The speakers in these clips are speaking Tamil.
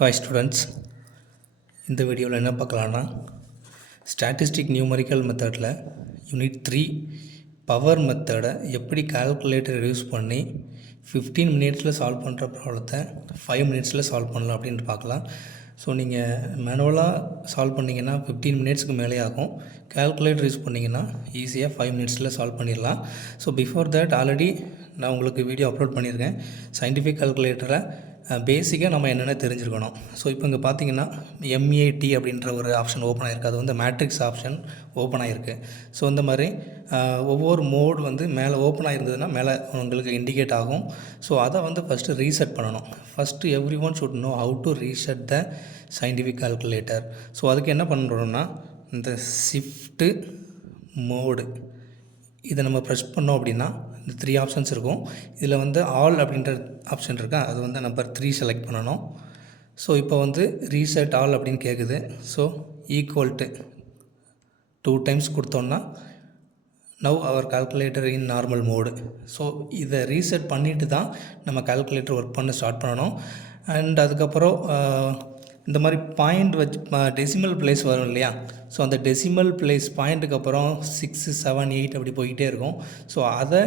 ஹாய் ஸ்டூடெண்ட்ஸ், இந்த வீடியோவில் என்ன பார்க்கலான்னா ஸ்டாட்டிஸ்டிக் நியூமரிக்கல் மெத்தடில் யூனிட் 3 பவர் மெத்தடை எப்படி கால்குலேட்டர் யூஸ் பண்ணி 15 மினிட்ஸில் சால்வ் பண்ணுற ப்ராப்ளத்தை 5 மினிட்ஸில் சால்வ் பண்ணலாம் அப்படின்ட்டு பார்க்கலாம். ஸோ நீங்கள் மேனுவலாக சால்வ் பண்ணிங்கன்னா 15 மினிட்ஸ்க்கு மேலே ஆகும். கால்குலேட்டர் யூஸ் பண்ணிங்கன்னா ஈஸியாக 5 மினிட்ஸில் சால்வ் பண்ணிடலாம். ஸோ பிஃபோர் தட் ஆல்ரெடி நான் உங்களுக்கு வீடியோ அப்லோட் பண்ணியிருக்கேன். சயின்டிஃபிக் கால்குலேட்டரை பேசிக்காக நம்ம என்னென்ன தெரிஞ்சுருக்கணும். ஸோ இப்போ இங்கே பார்த்தீங்கன்னா MAT அப்படின்ற ஒரு ஆப்ஷன் ஓப்பன் ஆகிருக்கு. அது வந்து மேட்ரிக்ஸ் ஆப்ஷன் ஓப்பன் ஆகிருக்கு. ஸோ இந்த மாதிரி ஒவ்வொரு மோடு வந்து மேலே ஓப்பன் ஆகிருந்ததுன்னா மேலே உங்களுக்கு இண்டிகேட் ஆகும். ஸோ அதை வந்து ஃபஸ்ட்டு ரீசெட் பண்ணணும். First every one should know how to reset the scientific calculator. So அதுக்கு என்ன பண்ணுறோம்னா இந்த ஷிஃப்ட்டு மோடு இதை நம்ம ப்ரெஸ் பண்ணோம் அப்படின்னா இந்த 3 ஆப்ஷன்ஸ் இருக்கும். இதில் வந்து ஆல் அப்படின்ற ஆப்ஷன் இருக்கா, அது வந்து நம்பர் 3 செலக்ட் பண்ணணும். ஸோ இப்போ வந்து ரீசெட் ஆல் அப்படின்னு கேட்குது. ஸோ ஈக்குவல் டு 2 டைம்ஸ் கொடுத்தோன்னா now our calculator in normal mode. So இதை ரீசெட் பண்ணிவிட்டு தான் நம்ம கால்குலேட்டர் ஒர்க் பண்ண ஸ்டார்ட் பண்ணணும். அண்ட் அதுக்கப்புறம் இந்த மாதிரி பாயிண்ட் வச்சு டெசிமல் பிளேஸ் வரும் இல்லையா. ஸோ அந்த டெசிமல் பிளேஸ் பாயிண்ட்டுக்கு அப்புறம் 6, 7, 8 அப்படி போய்கிட்டே இருக்கும். ஸோ அதை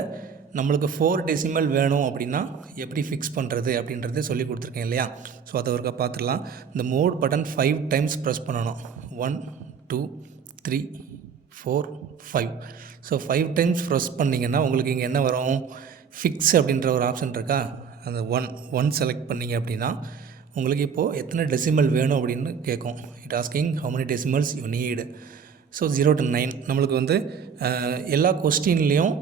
நம்மளுக்கு 4 டெசிமல் வேணும் அப்படின்னா எப்படி ஃபிக்ஸ் பண்ணுறது அப்படின்றத சொல்லி கொடுத்துருக்கேன் இல்லையா. ஸோ அதை ஒருக்கா பார்த்துடலாம். இந்த மோட் பட்டன் 5 டைம்ஸ் ப்ரெஸ் பண்ணணும். 1, 2, 3, 4, 5. ஸோ 5 டைம்ஸ் ப்ரெஸ் பண்ணிங்கன்னா உங்களுக்கு இங்கே என்ன வரும், ஃபிக்ஸ் அப்படின்ற ஒரு ஆப்ஷன் இருக்கா. அந்த ஒன் செலக்ட் பண்ணிங்க அப்படின்னா உங்களுக்கு இப்போது எத்தனை டெசிமல் வேணும் அப்படின்னு கேட்கும். It asking how many decimals you need. So 0 to 9 நம்மளுக்கு வந்து எல்லா கொஸ்டின்லேயும்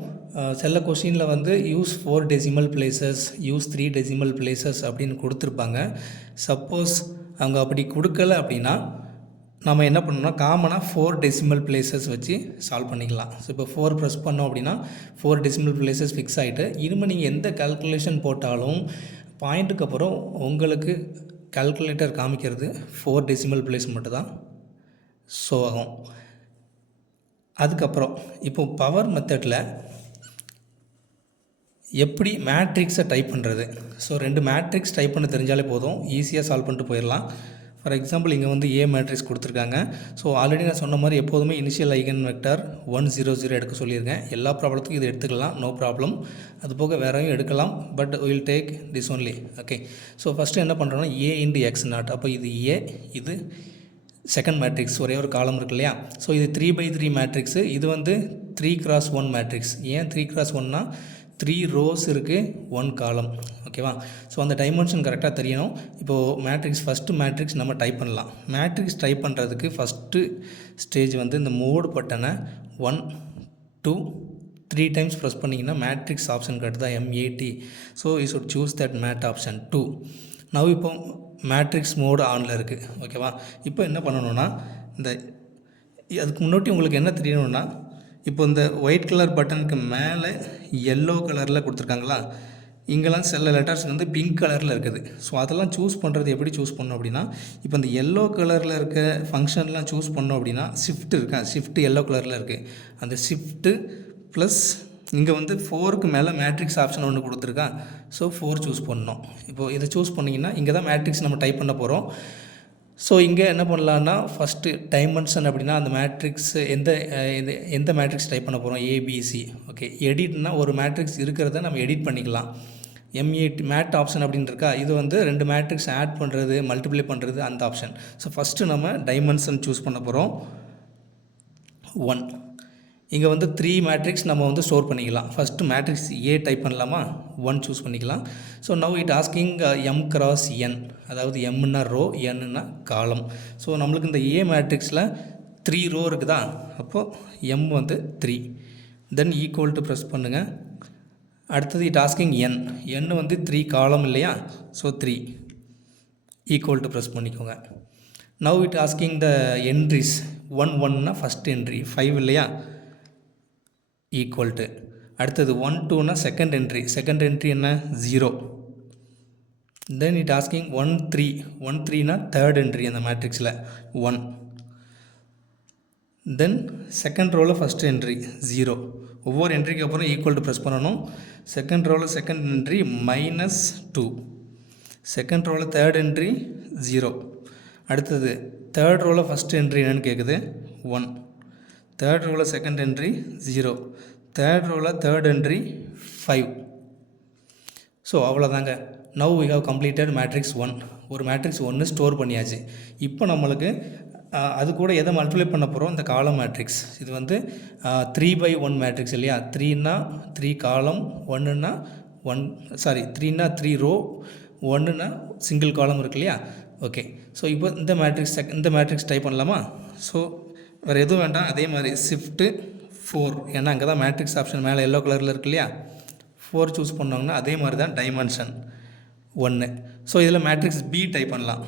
சில கொஸ்டினில் வந்து use 4 decimal places, use 3 decimal places அப்படின்னு கொடுத்துருப்பாங்க. சப்போஸ் அவங்க அப்படி கொடுக்கல அப்படின்னா நம்ம என்ன பண்ணணும்னா காமனாக 4 டெசிமல் பிளேசஸ் வச்சு சால்வ் பண்ணிக்கலாம். ஸோ இப்போ 4 ப்ரெஸ் பண்ணோம் அப்படின்னா 4 டெசிமல் பிளேசஸ் ஃபிக்ஸ் ஆகிட்டு இனிமேல் நீங்கள் எந்த கால்குலேஷன் போட்டாலும் பாயிண்ட்டுக்கு அப்புறம் உங்களுக்கு கால்குலேட்டர் காமிக்கிறது 4 டெசிமல் பிளேஸ் மட்டும் தான் ஷோ ஆகும். அதுக்கப்புறம் இப்போ பவர் மெத்தடில் எப்படி மேட்ரிக்ஸை டைப் பண்ணுறது. ஸோ 2 மேட்ரிக்ஸ் டைப் பண்ண தெரிஞ்சாலே போதும், ஈஸியாக சால்வ் பண்ணிட்டு போயிடலாம். ஃபார் எக்ஸாம்பிள் இங்கே வந்து A மேட்ரிக்ஸ் கொடுத்துருக்காங்க. ஸோ ஆல்ரெடி நான் சொன்ன மாதிரி எப்போதுமே இனிஷியல் ஐகன் வெக்டர் 1, 0, 0 எடுக்க சொல்லியிருக்கேன். எல்லா ப்ராப்ளத்துக்கும் இது எடுத்துக்கலாம், நோ ப்ராப்ளம். அது போக வேறையும் எடுக்கலாம், but will take this only. Okay. So first என்ன பண்ணுறோன்னா A into X நாட். அப்போ இது A, இது செகண்ட் மேட்ரிக்ஸ், ஒரே ஒரு காலம் இருக்கு இல்லையா. ஸோ இது 3/3 மேட்ரிக்ஸு. இது வந்து 3x1 மேட்ரிக்ஸ். ஏன் 3x1னா 3 ரோஸ் இருக்குது, 1 காலம். ஓகேவா. ஸோ அந்த டைமென்ஷன் கரெக்டாக தெரியணும். இப்போது மேட்ரிக்ஸ் ஃபஸ்ட்டு மேட்ரிக்ஸ் நம்ம டைப் பண்ணலாம். மேட்ரிக்ஸ் டைப் பண்ணுறதுக்கு ஃபஸ்ட்டு ஸ்டேஜ் வந்து இந்த மோடு பட்டனை 1, 2, 3 டைம்ஸ் ப்ரெஸ் பண்ணிங்கன்னா மேட்ரிக்ஸ் ஆப்ஷன் கட்டு தான் MAT. So you should choose that made option 2. Now இப்போ மேட்ரிக்ஸ் மோடு ஆனில் இருக்குது. ஓகேவா. இப்போ என்ன பண்ணணுன்னா அதுக்கு முன்னாடி உங்களுக்கு என்ன தெரியணும்னா இப்போ இந்த ஒயிட் கலர் பட்டனுக்கு மேலே எல்லோ கலரில் கொடுத்துருக்காங்களா, இங்கெல்லாம் சில லெட்டர்ஸ் வந்து பிங்க் கலரில் இருக்குது. ஸோ அதெல்லாம் சூஸ் பண்ணுறது எப்படி சூஸ் பண்ணோம் அப்படின்னா இப்போ இந்த எல்லோ கலரில் இருக்க ஃபங்க்ஷன்லாம் சூஸ் பண்ணோம் அப்படின்னா ஷிஃப்ட் இருக்கா, ஷிஃப்ட்டு எல்லோ கலரில் இருக்குது. அந்த ஷிஃப்ட்டு ப்ளஸ் இங்கே வந்து 4க்கு மேலே மேட்ரிக்ஸ் ஆப்ஷன் ஒன்று கொடுத்துருக்கா. ஸோ 4 சூஸ் பண்ணணும். இப்போது இதை சூஸ் பண்ணிங்கன்னா இங்கே தான் மேட்ரிக்ஸ் நம்ம டைப் பண்ண போகிறோம். ஸோ இங்கே என்ன பண்ணலான்னா ஃபஸ்ட்டு டைமென்ஷன் அப்படின்னா அந்த மேட்ரிக்ஸ் எந்த மேட்ரிக்ஸ் டைப் பண்ண போகிறோம், ABC. ஓகே. எடிட்னா ஒரு மேட்ரிக்ஸ் இருக்கிறத நம்ம எடிட் பண்ணிக்கலாம். மேட் ஆப்ஷன் அப்படின்னு இருக்கா, இது வந்து 2 மேட்ரிக்ஸ் ஆட் பண்ணுறது, மல்டிப்ளை பண்ணுறது அந்த ஆப்ஷன். ஸோ ஃபஸ்ட்டு நம்ம டைமென்ஷன் சூஸ் பண்ண போகிறோம் 1. இங்கே வந்து 3 மேட்ரிக்ஸ் நம்ம வந்து ஸ்டோர் பண்ணிக்கலாம். ஃபஸ்ட்டு மேட்ரிக்ஸ் A டைப் பண்ணலாமா, 1 சூஸ் பண்ணிக்கலாம். So now it asking M cross N, அதாவது Mனா ரோ, Nனா காலம். ஸோ நம்மளுக்கு இந்த A மேட்ரிக்ஸில் 3 ரோ இருக்குதா, அப்போது M வந்து 3. தென் ஈக்குவல் டு ப்ரெஸ் பண்ணுங்கள். அடுத்தது இட் ஆஸ்கிங் N வந்து 3 காலம் இல்லையா. ஸோ 3 ஈக்குவல் டு ப்ரெஸ் பண்ணிக்கோங்க. Now it asking the entries. 1, 1னா ஃபஸ்ட் என்ட்ரி, 5 இல்லையா, ஈக்குவல் டு. அடுத்தது 1, 2னா செகண்ட் என்ட்ரி என்ன, 0. தென் இட் ஆஸ்கிங் 1, 3னா தேர்ட் என்ட்ரி அந்த மேட்ரிக்ஸில் 1. தென் செகண்ட் ரோவில் ஃபஸ்ட் என்ட்ரி 0. ஒவ்வொரு என்ட்ரிக்கு அப்புறம் ஈக்குவல் டு ப்ரெஸ் பண்ணணும். செகண்ட் ரோவில் செகண்ட் என்ட்ரி -2. செகண்ட் ரோவில் தேர்ட் என்ட்ரி 0. அடுத்தது தேர்ட் ரோவில் ஃபஸ்ட் என்ட்ரி என்னென்னு கேட்குது 1. தேர்ட் ரோவில் செகண்ட் என்ட்ரி 0. தேர்ட் ரோவில் தேர்ட் என்ட்ரி 5. ஸோ அவ்வளோதாங்க. Now we have completed matrix 1. ஒரு மேட்ரிக்ஸ் 1 ஸ்டோர் பண்ணியாச்சு. இப்போ நம்மளுக்கு அது கூட எதை மல்டிப்ளை பண்ண போகிறோம், இந்த காலம் மேட்ரிக்ஸ். இது வந்து 3/1 மேட்ரிக்ஸ் இல்லையா. 3னா 3 காலம், 1னா 3னா 3 ரோ, 1னா சிங்கிள் காலம் இருக்கு இல்லையா. ஓகே, ஸோ இப்போ இந்த மேட்ரிக்ஸ் டைப் பண்ணலாமா. ஸோ வேறு எதுவும் வேண்டாம், அதே மாதிரி ஷிஃப்ட்டு 4, ஏன்னா அங்கே தான் மேட்ரிக்ஸ் ஆப்ஷன் மேலே எல்லோ கலரில் இருக்கு இல்லையா. 4 சூஸ் பண்ணோங்கன்னா அதே மாதிரி தான் டைமென்ஷன் 1. ஸோ இதில் மேட்ரிக்ஸ் பி டைப் பண்ணலாம்.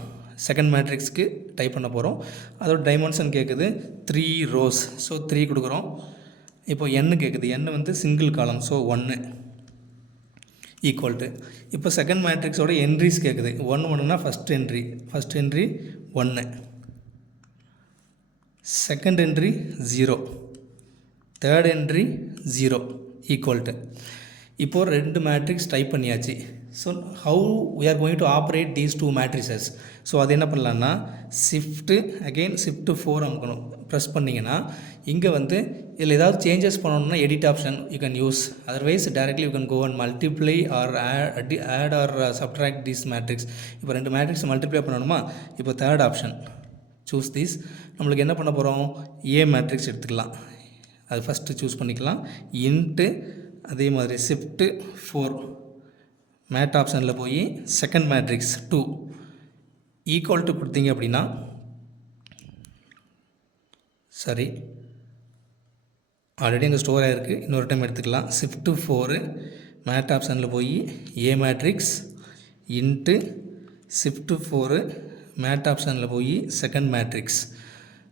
செகண்ட் மேட்ரிக்ஸ்க்கு டைப் பண்ண போகிறோம். அதோட டைமென்ஷன் கேட்குது 3 ரோஸ். ஸோ 3 கொடுக்குறோம். இப்போ n கேட்குது, n வந்து single column, so 1 equal to. இப்போ செகண்ட் மேட்ரிக்ஸோட என்ட்ரிஸ் கேட்குது. 1னா first entry 1, second entry 0, third entry 0 equal to. இப்போது 2 மேட்ரிக்ஸ் டைப் பண்ணியாச்சு. So how we are going to operate these 2 matrices. ஸோ அது என்ன பண்ணலான்னா ஷிஃப்ட்டு 4 அமுக்கணும். ப்ரெஸ் பண்ணிங்கன்னா இங்கே வந்து இதில் ஏதாவது சேஞ்சஸ் பண்ணணும்னா edit option you can use. Otherwise directly you can go and multiply or add or subtract this matrix. இப்போ 2 மேட்ரிக்ஸ் மல்டிப்ளை பண்ணணுமா. இப்போ தேர்ட் ஆப்ஷன் சூஸ் திஸ். நம்மளுக்கு என்ன பண்ண போகிறோம், ஏ மேட்ரிக்ஸ் எடுத்துக்கலாம். அது ஃபஸ்ட்டு சூஸ் பண்ணிக்கலாம். இன்ட்டு அதே மாதிரி ஷிஃப்ட்டு 4 மேட் ஆப்ஷனில் போய் செகண்ட் மேட்ரிக்ஸ் 2 ஈக்குவல் டு கொடுத்தீங்க அப்படின்னா சரி ஆல்ரெடி அங்கே ஸ்டோர் ஆகிருக்கு, இன்னொரு டைம் எடுத்துக்கலாம். ஷிஃப்ட்டு 4 மேட் ஆப்ஷனில் போய் A matrix into shift 4 mat ஆப்ஷனில் போய் செகண்ட் மேட்ரிக்ஸ்.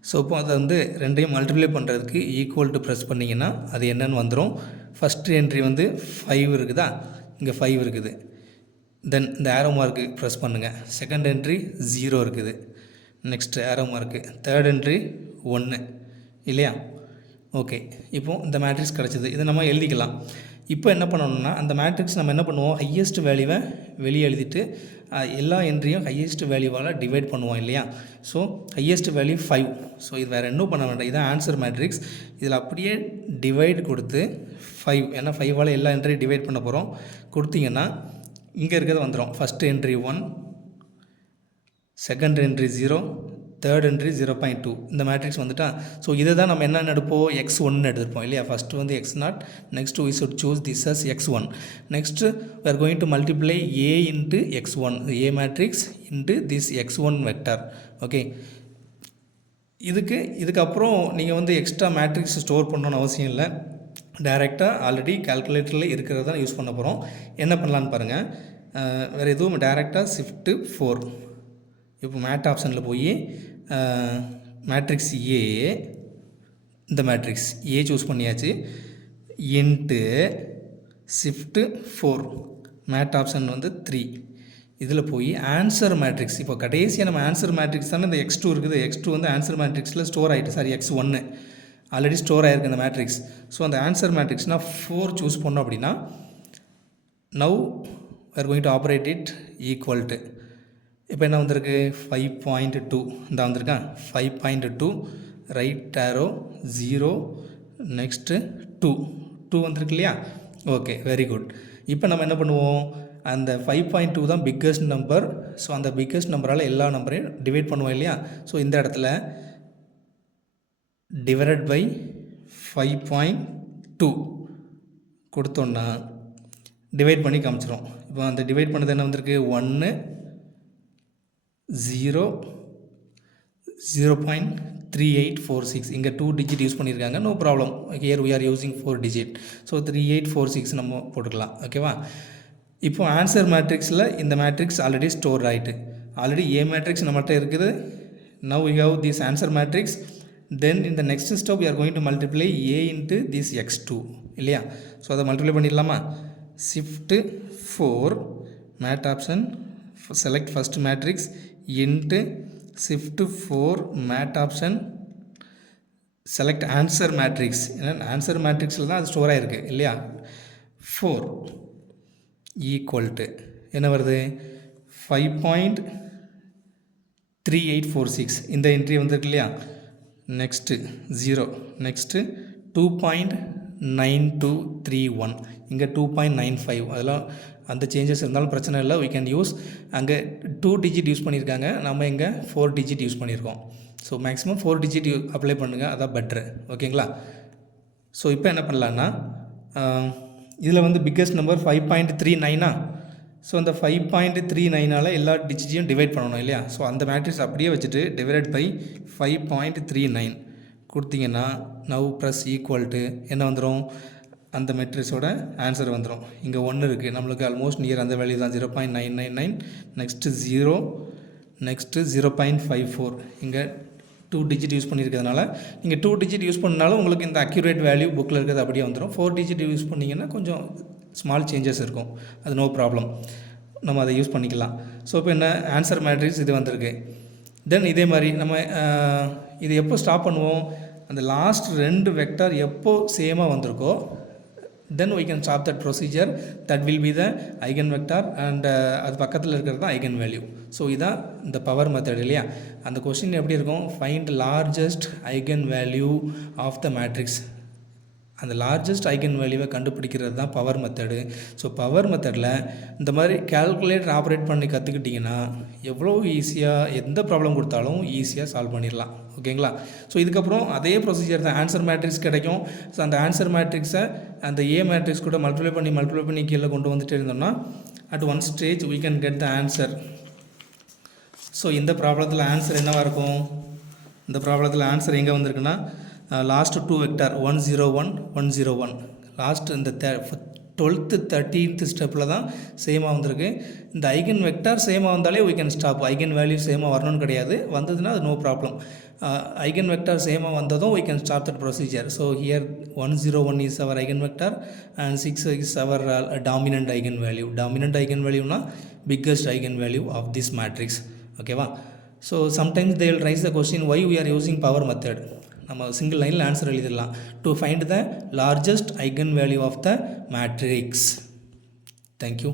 ஸோ இப்போ அதை வந்து ரெண்டையும் மல்டிப்ளை பண்ணுறதுக்கு ஈக்குவல் டு ப்ரெஸ் பண்ணிங்கன்னா அது என்னென்னு வந்துடும். ஃபஸ்ட்டு என்ட்ரி வந்து 5 இருக்குதா, இங்கே 5 இருக்குது. தென் இந்த ஆரோ மார்க்கு ப்ரெஸ் பண்ணுங்கள். செகண்ட் என்ட்ரி 0 இருக்குது. நெக்ஸ்ட்டு ஆரோ மார்க்கு, தேர்ட் என்ட்ரி 1 இல்லையா. ஓகே, இப்போது இந்த மேட்ரிக்ஸ் கிடச்சிது. இதை நம்ம எழுதிக்கலாம். இப்போ என்ன பண்ணணும்னா அந்த மேட்ரிக்ஸ் நம்ம என்ன பண்ணுவோம், ஹையஸ்ட் வேல்யூவை வெளியே எழுதிட்டு எல்லா என்ட்ரியும் ஹையஸ்ட் வேல்யூவால் டிவைட் பண்ணுவோம் இல்லையா. So highest value 5. ஸோ இது வேறு இன்னும் பண்ண வேண்டாம், இதுதான் ஆன்சர் மேட்ரிக்ஸ். இதில் அப்படியே டிவைட் கொடுத்து 5, ஏன்னா 5ஆல் எல்லா என்ட்ரியும் டிவைட் பண்ண போகிறோம். கொடுத்தீங்கன்னா இங்கே இருக்கிறது வந்துடும். First entry 1, second entry 0, third entry 0.2. இந்த மேட்ரிக்ஸ் வந்துட்டா. ஸோ இதை தான் நம்ம என்னென்னு எடுப்போம், x1 எடுத்துருப்போம் இல்லையா. ஃபஸ்ட்டு வந்து x0, next we should choose this as x1. Next we are going to multiply a into x1, a matrix into this x1 vector. Okay, இதுக்கப்புறம் நீங்கள் வந்து எக்ஸ்ட்ரா மேட்ரிக்ஸ் ஸ்டோர் பண்ணணும்னு அவசியம் இல்லை. டைரெக்டாக ஆல்ரெடி கால்குலேட்டரில் இருக்கிறத தான் யூஸ் பண்ண போகிறோம். என்ன பண்ணலான்னு பாருங்கள். வேறு எதுவும் டைரெக்டாக ஷிஃப்ட்டு 4 இப்போ மேட் ஆப்ஷனில் போய் மேட்ரிக்ஸ் ஏ, இந்த மேட்ரிக்ஸ் ஏ சூஸ் பண்ணியாச்சு. இன்ட்டு ஷிஃப்ட்டு 4 மேட் ஆப்ஷன் வந்து 3. இதில் போய் ஆன்சர் மேட்ரிக்ஸ். இப்போ கடைசியாக நம்ம ஆன்சர் மேட்ரிக்ஸ் தானே இந்த x2 இருக்குது. x2 வந்து ஆன்சர் மேட்ரிக்ஸில் ஸ்டோர் ஆகிட்டு, சாரி x1 ஆல்ரெடி ஸ்டோர் ஆகிருக்கு இந்த மேட்ரிக்ஸ். ஸோ அந்த ஆன்சர் மேட்ரிக்ஸ்னால் 4 சூஸ் பண்ணோம் அப்படின்னா now we are going to operate it equal to. இப்போ என்ன வந்திருக்கு, 5.2 இந்த வந்திருக்கேன். 5.2 ரைட் ஆரோ 0, நெக்ஸ்ட்டு 2 வந்திருக்கு இல்லையா. Okay, very good. இப்போ நம்ம என்ன பண்ணுவோம், அந்த 5.2 தான் பிக்கஸ்ட் நம்பர். ஸோ அந்த பிக்கஸ்ட் நம்பரால் எல்லா நம்பரையும் டிவைட் பண்ணுவோம் இல்லையா. ஸோ இந்த இடத்துல டிவைடட் பை 5.2 கொடுத்தோன்னா டிவைட் பண்ணி காமிச்சிரும். இப்போ அந்த டிவைட் பண்ணது என்ன வந்திருக்கு, 1, 0, 0.3846. இங்கே 2 டிஜிட் யூஸ் பண்ணியிருக்காங்க, no problem. Here we are using 4 digit. So 3846 நம்ம போட்டுக்கலாம். ஓகேவா. இப்போ ஆன்சர் மேட்ரிக்ஸில் இந்த மேட்ரிக்ஸ் ஆல்ரெடி ஸ்டோர் ஆகிட்டு, ஆல்ரெடி ஏ மேட்ரிக்ஸ் நம்மகிட்ட இருக்குது. Now we have this answer matrix. Then in the next step we are going to multiply a into this x2 இல்லையா. ஸோ அதை மல்டிப்ளை பண்ணிடலாமா. Shift 4 mat option select first matrix into shift 4 mat option select answer matrix. ஏன்னா ஆன்சர் மேட்ரிக்ஸில் தான் அது ஸ்டோர் ஆகிருக்கு இல்லையா. 4 ஈக்குவல் டு என்ன வருது, 5.3846 இந்த என்ட்ரி வந்திருக்கு இல்லையா. நெக்ஸ்ட்டு 0, நெக்ஸ்ட்டு 2.9231, இங்கே 2.95, அதெல்லாம் அந்த சேஞ்சஸ் இருந்தாலும் பிரச்சனை இல்லை. we can use. அங்கே 2 டிஜிட் யூஸ் பண்ணியிருக்காங்க, நம்ம இங்கே 4 டிஜிட் யூஸ் பண்ணியிருக்கோம். ஸோ மேக்ஸிமம் 4 டிஜிட் அப்ளை பண்ணுங்கள், அதான் பெட்ரு. ஓகேங்களா. ஸோ இப்போ என்ன பண்ணலான்னா, இதில் வந்து பிக்கஸ்ட் நம்பர் 5.39. ஸோ அந்த 5.39ஆல் எல்லா டிஜிட்டையும் டிவைட் பண்ணணும் இல்லையா. ஸோ அந்த மேட்ரிக்ஸ் அப்படியே வச்சுட்டு டிவைட் பை 5.39 கொடுத்தீங்கன்னா நவ் ப்ளஸ் ஈக்குவல் டு என்ன வந்துடும், அந்த மெட்ரிக்ஸோட ஆன்சர் வந்துடும். இங்கே 1 இருக்குது, நம்மளுக்கு ஆல்மோஸ்ட் நியர் அந்த வேல்யூ தான். 0.999, நெக்ஸ்ட்டு 0, நெக்ஸ்ட்டு 0.54. இங்கே 2 டிஜிட் யூஸ் பண்ணியிருக்கிறதுனால நீங்கள் 2 டிஜிட் யூஸ் பண்ணாலும் உங்களுக்கு இந்த அக்யூரேட் வேல்யூ புக்கில் இருக்கிறது அப்படியே வந்துடும். 4 டிஜிட் யூஸ் பண்ணிங்கன்னா கொஞ்சம் ஸ்மால் சேஞ்சஸ் இருக்கும், அது நோ ப்ராப்ளம், நம்ம அதை யூஸ் பண்ணிக்கலாம். ஸோ இப்போ என்ன ஆன்சர் மேட்ரிக்ஸ் இது வந்திருக்கு. தென் இதே மாதிரி நம்ம இது எப்போ ஸ்டாப் பண்ணுவோம், அந்த லாஸ்ட் 2 வெக்டார் எப்போ சேமாக வந்திருக்கோ then we can stop that procedure. that will be the eigenvector and அது பக்கத்தில் இருக்கிறது தான் eigen value. ஸோ இதான் இந்த பவர் மெத்தட் இல்லையா. அந்த கொஸ்டின் எப்படி இருக்கும், find largest eigen value of the matrix. அந்த லார்ஜஸ்ட் ஐகன் வேல்யூவை கண்டுபிடிக்கிறது தான் பவர் மெத்தடு. ஸோ பவர் மெத்தடில் இந்த மாதிரி கேல்குலேட்டர் ஆப்ரேட் பண்ணி கற்றுக்கிட்டிங்கன்னா எவ்வளோ ஈஸியாக எந்த ப்ராப்ளம் கொடுத்தாலும் ஈஸியாக சால்வ் பண்ணிடலாம். ஓகேங்களா. ஸோ இதுக்கப்புறம் அதே ப்ரொசீஜர் தான், ஆன்சர் மேட்ரிக்ஸ் கிடைக்கும். ஸோ அந்த ஆன்சர் மேட்ரிக்ஸை அந்த ஏ மேட்ரிக்ஸ் கூட மல்டிப்ளை பண்ணி கீழே கொண்டு வந்துட்டு இருந்தோம்னா at one stage we can get the answer. So இந்த ப்ராப்ளத்தில் ஆன்சர் என்னவாக இருக்கும், இந்த ப்ராப்ளத்தில் ஆன்சர் எங்கே வந்திருக்குன்னா லாஸ்ட் 2 வெக்டார் 101 101 லாஸ்ட் இந்த 12th 13th ஸ்டெப்பில் தான் சேமாக வந்திருக்கு. இந்த ஐகன் வெக்டார் சேமாக வந்தாலே we can stop. Eigen value சேமாக வரணும்னு கிடையாது, வந்ததுன்னா அது நோ ப்ராப்ளம். ஐகன் வெக்டார் சேமாக வந்ததும் we can stop that procedure. So here 101 is our eigen vector and 6 is our dominant eigen value. Dominant eigen value na biggest eigen value of this matrix. Okay va. So sometimes they will raise the question why we are using power method. நம்ம சிங்கிள் லைனில் ஆன்சர் எழுதிடலாம். To find the largest eigen value of the matrix. Thank you.